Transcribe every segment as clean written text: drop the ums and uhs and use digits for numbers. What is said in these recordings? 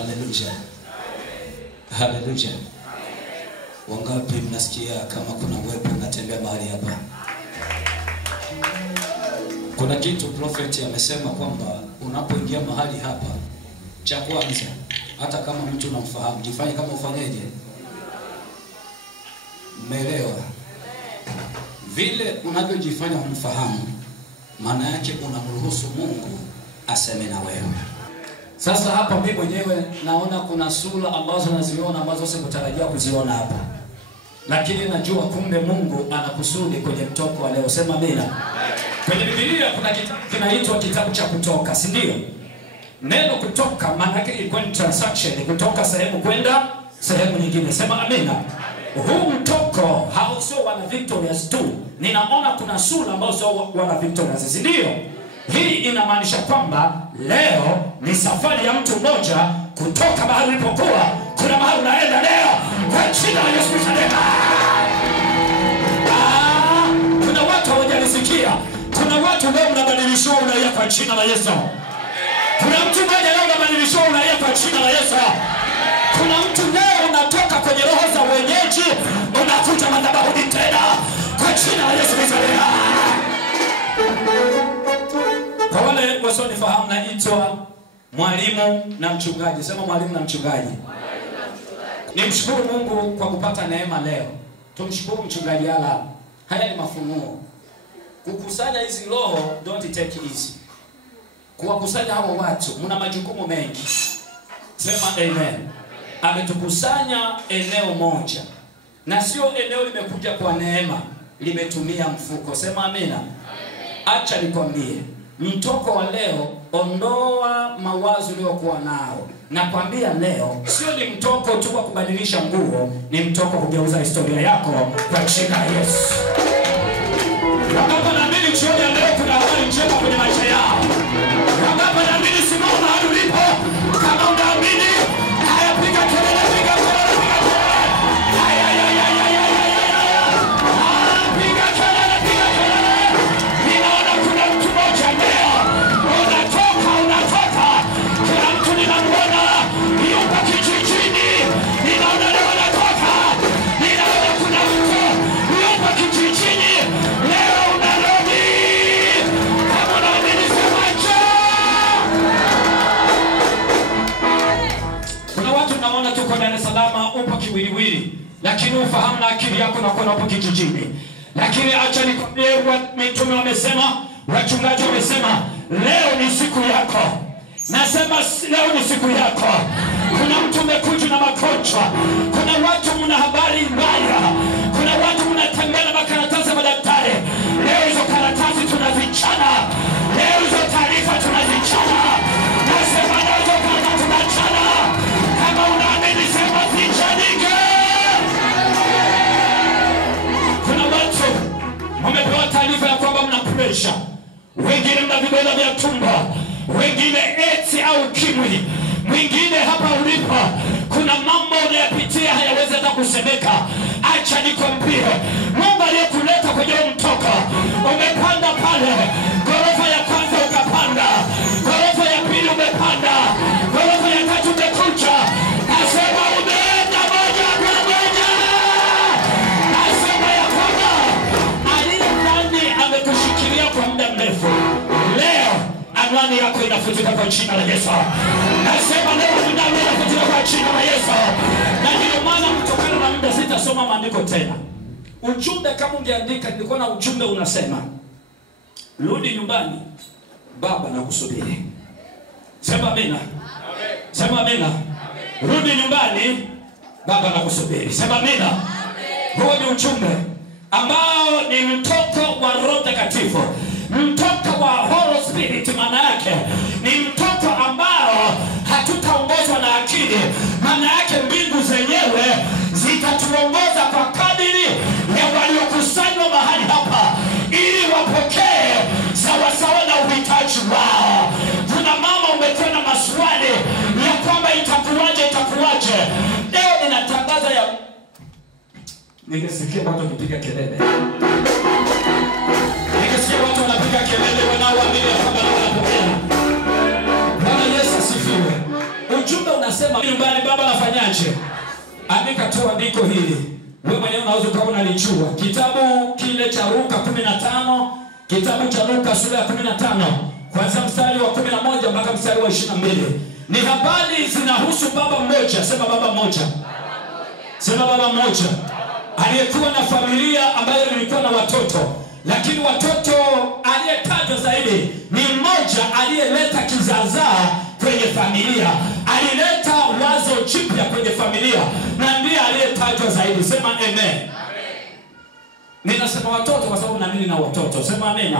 Hallelujah. Hallelujah. Wangapi mnasikia kama kuna uwepo unatembea mahali hapa? Kuna kitu prophet amesema kwamba unapoingia mahali hapa, cha kwanza hata kama mtu unamfahamu, jifanye kama ufanyeje? Umeelewa? Vile unavyojifanya umfahamu, maana yake unamruhusu Mungu aseme na wewe. Sasa hapa mimi mwenyewe naona kuna sura ambazo naziona ambazo sikutarajia kuziona hapa. Lakini najua kumbe Mungu anakusudi kwenye mtoko wa leo. Sema amina. Kwenye Biblia kuna kitabu kinaitwa kitabu cha Kutoka, si ndio? Neno kutoka maana yake ilikuwa ni transaction, kutoka sehemu kwenda sehemu nyingine. Sema amina. Huu mtoko sio wana Victorious tu. Ninaona kuna sura ambazo sio wana Victorious, si ndio? Hii inamaanisha kwamba leo ni safari ya mtu mmoja kutoka mahali ulipokuwa kuna mahali unaenda leo kwa jina la Yesu Kristo. Kuna watu hawajalisikia. Kuna watu leo mnabadilishwa uraia kwa jina la Yesu. Kuna mtu mmoja leo unabadilishwa uraia kwa jina la Yesu. Kuna mtu leo unatoka kwenye roho za wenyeji unakuja madhabahuni tena kwa jina la Yesu Kristo. Kwa wale wasionifahamu, naitwa mwalimu na mchungaji. Sema mwalimu na mchungaji. Nimshukuru Mungu kwa kupata neema leo. Tumshukuru mchungaji Ala. Haya ni mafunuo. Kukusanya hizi roho don't take it easy. Kuwakusanya hao watu mna majukumu mengi. Sema amen. Ametukusanya eneo moja. Na sio eneo limekuja kwa neema, limetumia mfuko. Sema amina. Acha nikwambie, mtoko wa leo, ondoa mawazo uliokuwa nao. Nakwambia leo sio ni mtoko tu wa kubadilisha nguo, ni mtoko kugeuza historia yako kwa jina la Yesu. Wakati naamini jioni ya leo kuna habari njema kwenye maisha yao. Wakati naamini simama mahali ulipo, kama unaamini, haya piga kelele, piga kelele, piga kelele. Haya piga kelele, piga kelele. Ninaona kuna mtu mmoja leo unatoka. Kila mtu ninamuona yuko kijijini. Ninaona leo anatoka. Ninaona kuna mtu yuko kijijini. Leo unarudi. Kama unaamini sema kuna watu naona tuko Dar es Salaam upo kiwiliwili, lakini ufahamu na akili yako na kuona upo kijijini. Lakini acha nikwambie, mitume wamesema, wachungaji wamesema, leo ni siku yako. Nasema leo ni siku yako. Kuna mtu umekuja na magonjwa. Kuna watu mna habari mbaya. Kuna watu mnatembea na makaratasi ya madaktari. Leo hizo karatasi tunazichana. Leo hizo taarifa tunazichana. Nasema leo hizo karatasi tunachana. Kama unaamini sema zichanike. Kuna watu wamepewa taarifa ya kwamba mna pressure. Wengine mna vidonda vya tumbo, wengine AIDS au ukimwi. Mwingine hapa ulipo kuna mambo unayapitia hayawezi hata kusemeka. Acha nikwambie, Mungu aliyekuleta kwenye mtoko, umepanda pale ghorofa ya kwanza ukapanda, ghorofa ya pili umepanda, ghorofa ya tatu umekuja. Nasema umeenda moja kwa moja. Nasema ya kwamba aliye ndani amekushikilia kwa muda mrefu, leo anwani yako inafutika kwa jina la Yesu. Nasema leo anwani inafutika kwa jina la Yesu. Na ndio maana kutokana na muda sitasoma maandiko tena. Ujumbe kama ungeandika, nilikuwa na ujumbe unasema, rudi nyumbani, baba nakusubiri. Sema amina. Sema amina. Rudi nyumbani, baba nakusubiri. Sema amina. Huo ni ujumbe ambao ni mtoko wa Roho Mtakatifu. Mtoko wa Holy Spirit maana yake ni mtoko ambao hatutaongozwa na akili. Maana yake mbingu zenyewe zitatuongoza kwa kadiri ya waliokusanywa mahali hapa, ili wapokee sawasawa na uhitaji wao. Kuna mama umekuwa na maswali ya kwamba itakuwaje. Leo ninatangaza ya nikisikia watu wakipiga kelele. Nikisikia watu wanapiga kelele wanaoamini kwamba wanapokea. Bwana Yesu asifiwe. Ujumbe una anasema nyumbani baba anafanyaje? Andika tu andiko hili. Wewe mwenyewe unaweza kama unalijua. Kitabu kile cha Luka 15, kitabu cha Luka sura ya 15, kuanzia mstari wa 11 mpaka mstari wa 22. Ni habari zinahusu baba mmoja, sema baba mmoja. Sema baba mmoja aliyekuwa na familia ambayo ilikuwa na watoto, lakini watoto aliyetajwa zaidi ni mmoja aliyeleta kizaazaa kwenye familia. Alileta wazo jipya kwenye familia na ndiye aliyetajwa zaidi. Sema amen. Ninasema watoto kwa sababu na mimi na watoto. Sema amen.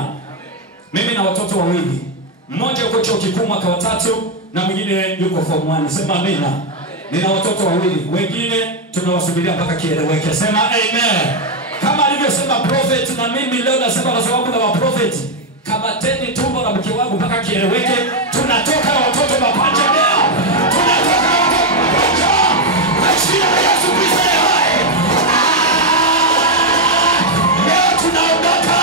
Mimi na watoto wawili. Mmoja yuko chuo kikuu mwaka wa 3 na mwingine yuko form 1. Sema amen. Nina watoto wawili. Wengine tunawasubiria mpaka kieleweke. Sema amen. Kama alivyosema prophet, na mimi leo nasema kwa sababu na wa prophet, kabateni tumbo la mke wangu mpaka kieleweke. Tunatoka na watoto mapacha leo. Tunatoka na watoto mapacha. Jina la Yesu Kristo hai. Leo tunaondoka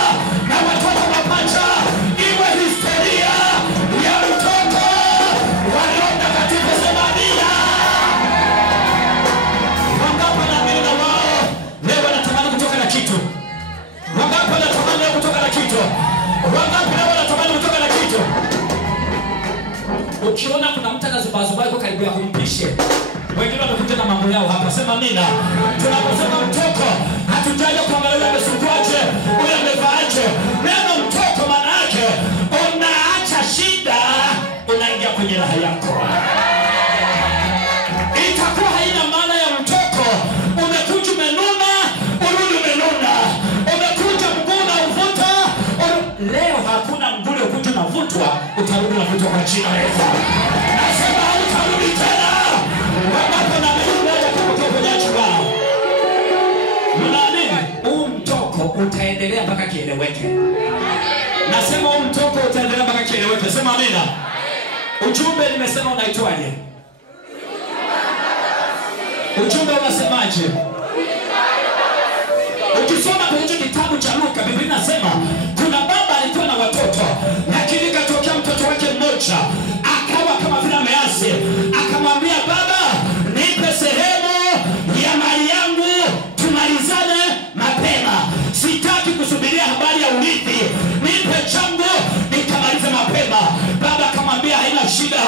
na watoto mapacha. Iwe historia ya mtoto wa Roho Mtakatifu. Sema amina. Wangapi na mimi na wao leo wanatamani kutoka na kitu? Wangapi wanatamani leo kutoka na kitu? Wangapi leo wanatamani kutoka na kitu? Ukiona kuna mtu anazubazuba yuko karibu ya kumpishe, wengine wamekuja na mambo yao hapa. Sema amina. Tunaposema mtoto, hatujaje kuangalia amesukwaje, huyu amevaaje. Neno mtoto maana yake unaacha shida, unaingia kwenye raha yako. Itakuwa haina maana ya mtoto umekuja umenuna, urudi umenuna. Umekuja mguu na uvuta, leo hakuna mguu ukuja na vutwa, utarudi na vutwa kwa jina la Yesu. Nasema utarudi tena. Wangapi na mimi moja kutoka kwenye chumba. Mnaamini mtoko utaendelea mpaka kieleweke. Nasema mtoko utaendelea mpaka kieleweke. Sema amina. Ujumbe nimesema unaitwaje? Ujumbe unasemaje? Ukisoma kwenye kitabu cha Luka, Biblia inasema kuna baba alikuwa na watoto, lakini katokea mtoto wake mmoja akawa kama vile ameasi. Akamwambia baba, nipe sehemu ya mali yangu tumalizane mapema. Sitaki kusubiria habari ya urithi. Nipe changu nikamalize mapema. Baba akamwambia haina shida,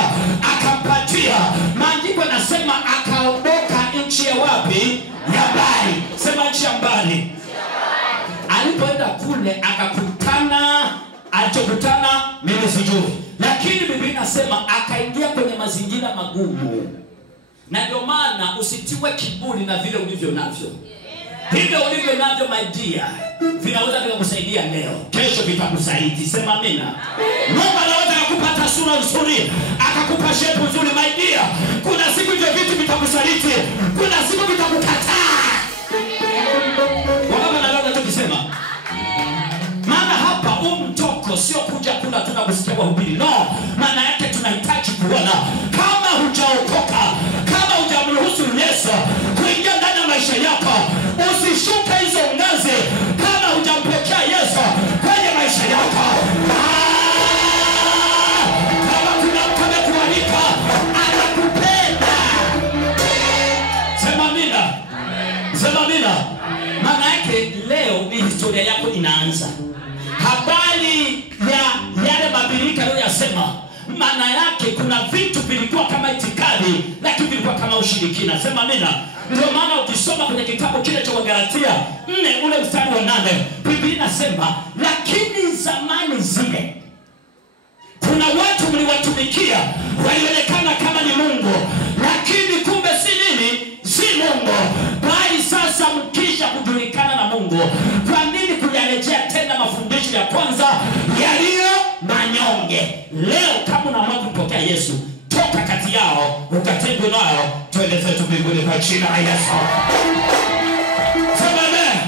akampatia. Maandiko yanasema akaondoka nchi ya wapi? Ya mbali. Sema nchi ya mbali. Alipoenda kule akakutana, alichokutana mimi sijui, lakini Biblia inasema akaingia kwenye mazingira magumu. Na ndio maana usitiwe kiburi na vile ulivyo navyo. Hivyo ulivyo navyo my dear, vinaweza kukusaidia leo, kesho vitakusaidia. Sema amina. Mungu anaweza kukupa sura nzuri, akakupa shape nzuri my dear. Kuna siku hizo vitu vitakusaliti, kuna siku vitakukataa. Wakati ndio tunachosema. Maana hapa mtoko sio kuja kula tunakusikia wahubiri. No, maana yake tunahitaji kuona kama hujaokoka, kama hujamruhusu Yesu kuingia ndani ya maisha yako, usishuke hizo ngazi kama hujampokea Yesu kwenye maisha yako. Kama kuna mtu amekualika, anakupenda. Sema amina. Sema amina. Maana yake leo ni historia yako inaanza. Habari ya yale mabirika leo yasema, maana yake kuna vitu vilikuwa kama itikadi, lakini vilikuwa kama ushirikina. Sema amina. Ndio maana ukisoma kwenye kitabu kile cha Wagalatia 4 ule mstari wa 8, Biblia inasema lakini zamani zile kuna watu mliwatumikia, walionekana kama ni Mungu, lakini kumbe si nini? Si Mungu. Bali sasa mkisha kujulikana na Mungu, kwa nini kuyarejea tena mafundisho ya kwanza yaliyo manyonge? Leo kama unaamua kumpokea Yesu, toka kati yao, ukatengwe nao, twende zetu mbinguni kwa jina la Yesu. Sema amen.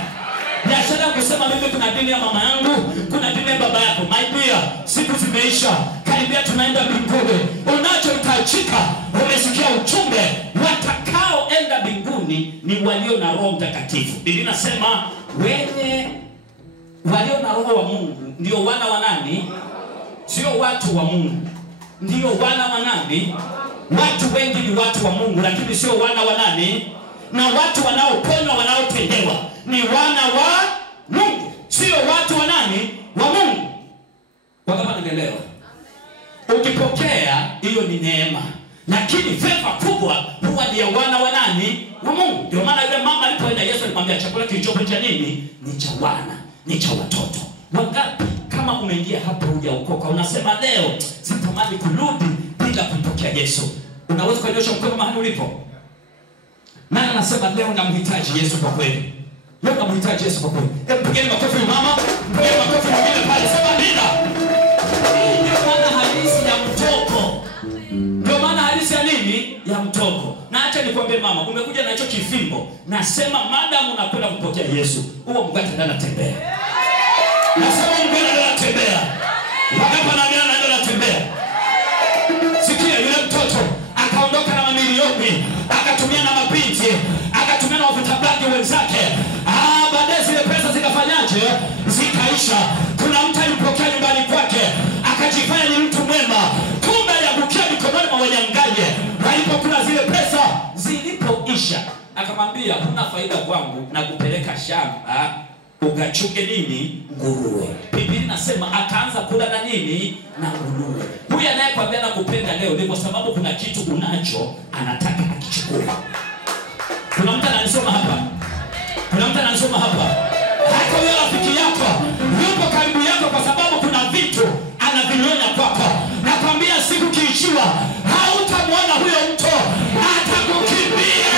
Biashara kusema mimi kuna dini ya mama yangu, kuna dini ya baba yako. My dear, siku zimeisha, karibia tunaenda mbinguni. Unachohitajika, umesikia ujumbe, watakaoenda mbinguni ni walio na Roho Mtakatifu. Biblia inasema wenye walio na Roho wa Mungu ndio wana wa nani? Sio watu wa Mungu. Ndio wana wa nani? Watu wengi ni watu wa Mungu lakini sio wana wa nani? Na watu wanaoponywa, wanaotendewa ni wana wa Mungu, sio watu wa nani? Wa Mungu. Wakama nangelewa. Ukipokea hiyo ni neema, lakini favor kubwa huwa ni ya wana wa nani? Wa Mungu. Ndio maana yule mama alipoenda Yesu alimwambia chakula kilichopo cha nini? Ni cha wana, ni cha watoto. Wangapi kama umeingia hapo hujaokoka unasema leo sitamani kurudi bila kumpokea Yesu? Unaweza kunyosha mkono mahali ulipo. Nani anasema leo namhitaji Yesu kwa kweli? Leo namhitaji Yesu kwa kweli. Hebu pigeni makofi mama, pigeni makofi mwingine pale, sema amina. Ndio maana halisi ya mtoko. Ndio maana halisi ya nini? Ya mtoko. Na acha nikwambie mama, umekuja na hicho kifimbo. Nasema madam unakwenda kupokea Yesu, huo mkate ndio anatembea. Nasema mkate ndio anatembea. Wakati anaenda anatembea. Sikia yule mtoto akaondoka na mamilioni, akatumia na mabinti, akatumia na wafutabaki wenzake. Baadaye zile pesa zikafanyaje? Zikaisha. Kuna mtu alipokea nyumbani kwake, akajifanya ni mtu mwema, kumbe aliangukia mikononi mwa wanyang'anyi. Walipokula zile pesa zilipoisha, akamwambia huna faida kwangu na kupeleka shamba ukachunge nini? Nguruwe. Biblia inasema akaanza kula na nini? Na nguruwe. Huyu anayekwambia nakupenda leo ni kwa sababu kuna kitu unacho anataka akichukua. Kuna mtu anasoma hapa. Kuna mtu anasoma hapa. Hata yule rafiki yako yupo karibu yako kwa sababu kuna vitu anavinyonya kwako. Nakwambia siku kiishiwa hautamwona huyo mtu, atakukimbia.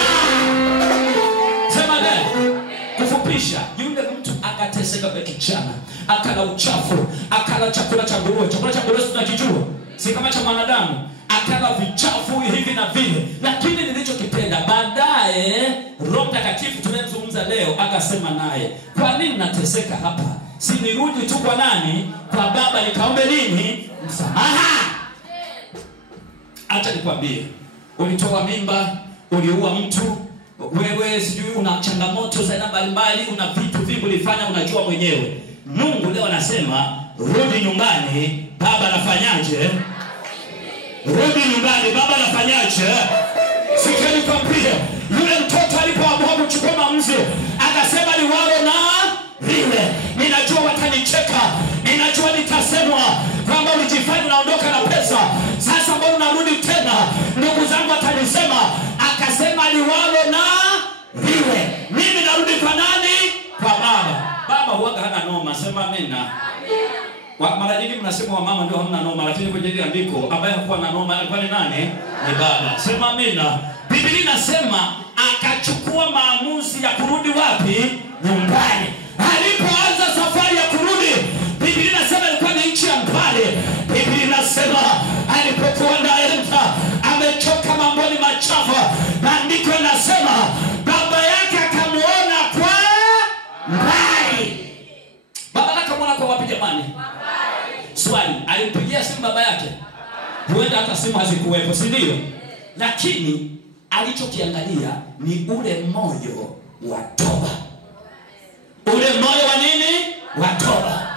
Sema leo. Kufupisha, yule mtu akateseka kwa kijana, akala uchafu, akala chakula cha nguruwe. Chakula cha nguruwe tunakijua, si kama cha mwanadamu. Akala vichafu hivi na vile. Lakini nilichokipenda baadaye Roho Mtakatifu tunayemzungumza leo akasema naye, kwa nini nateseka hapa? Si nirudi tu kwa nani? Kwa Baba nikaombe nini? Msamaha. Acha nikwambie, ulitoa mimba, uliua mtu, wewe sijui una changamoto za aina mbalimbali, una vitu vingi ulifanya, unajua mwenyewe. Mungu leo anasema rudi nyumbani, Baba anafanyaje? Rudi nyumbani, Baba anafanyaje? Sikeni kwambie, yule mtoto alipoamua kuchukua maamuzi, akasema ni wao na vile. Ninajua watanicheka, ninajua nitasemwa kwamba ulijifanya unaondoka na pesa, sasa mbona unarudi tena? Ndugu zangu watanisema. Akasema ni wao na vile. Mimi narudi kwa nani? Kwa Baba. Baba huaga hana noma, sema amina. Mara nyingi mnasema wa mama ndio hamna noma, lakini kwenye ile andiko ambaye hakuwa na noma alikuwa ni nani? Ni Baba. Sema amina. Biblia inasema akachukua maamuzi ya kurudi wapi? Nyumbani. Alipoanza safari ya kurudi, Biblia inasema ilikuwa ni nchi ya mbali. Biblia inasema alipokuwa anaenda amechoka mamboni machafu, maandiko yanasema baba yake akamuona kwa mbali. Baba akamuona kwa wapi jamani? Swali, alimpigia simu baba yake? Huenda hata simu hazikuwepo, si ndio? Lakini alichokiangalia ni ule moyo wa toba. Ule moyo wa nini? Wa toba.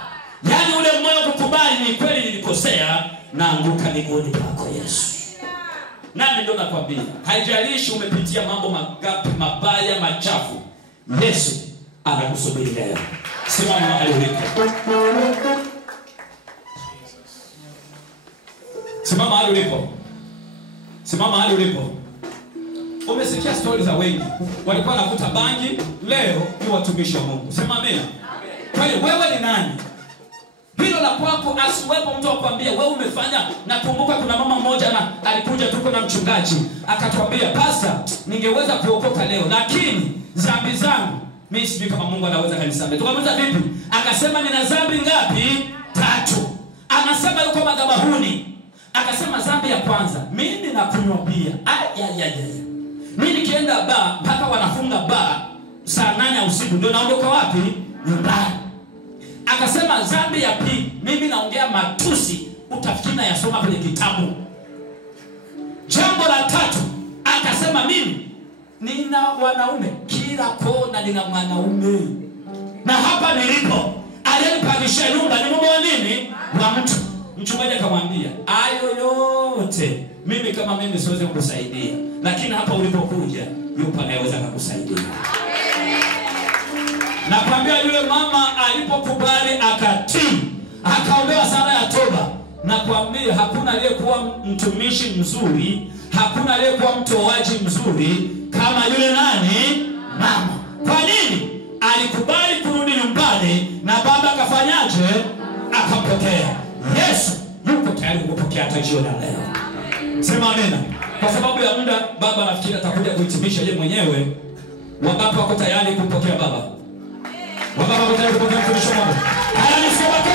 Yaani ule moyo kukubali ni kweli nilikosea, naanguka miguuni pako Yesu. Nami ndio nakwambia, haijalishi umepitia mambo magapi mabaya machafu, Yesu anakusubiri leo. Simama mahali ulipo. Simama mahali ulipo. Simama mahali ulipo. Umesikia stories za wengi walikuwa wanavuta bangi, leo ni watumishi wa Mungu. Sema amina. Kwa hiyo wewe ni nani? Hilo la kwako asiwepo mtu akwambia wewe umefanya. Nakumbuka kuna mama mmoja na alikuja tuko na mchungaji, akatuambia, "Pastor, ningeweza kuokoka leo, lakini dhambi zangu mimi sijui kama Mungu anaweza kanisamehe." Tukamuuliza vipi? Akasema nina dhambi ngapi? 3. Anasema yuko madhabahuni. Akasema dhambi ya kwanza, mimi nakunywa bia. Mimi nikienda bar mpaka wanafunga bar saa 8 usiku ndio naondoka wapi? Nyumbani. Akasema dhambi ya pili, mimi naongea matusi utafikiri yasoma kwenye kitabu. Jambo la 3, akasema mimi nina wanaume kila kona, nina mwanaume. Na hapa nilipo aliyenipangisha nyumba ni mume wa nini? Wa mtu. Mchungaji akamwambia, hayo yote mimi kama mimi siwezi kukusaidia, lakini hapa ulipokuja yupo anayeweza kukusaidia. Nakwambia yule mama alipokubali akatii, akaombewa sala ya toba. Nakwambia hakuna aliyekuwa mtumishi mzuri, hakuna aliyekuwa mtoaji mzuri kama yule nani? Mama. Kwa nini? Alikubali kurudi nyumbani na baba akafanyaje? Akampokea. Yesu yuko tayari kukupokea hata jioni leo. Sema amina. Kwa sababu ya muda baba nafikiri atakuja kuhitimisha yeye mwenyewe. Wangapi wako tayari kumpokea baba? Wangapi wako tayari kupokea mtumishi wa Mungu? Haya, nisema kwa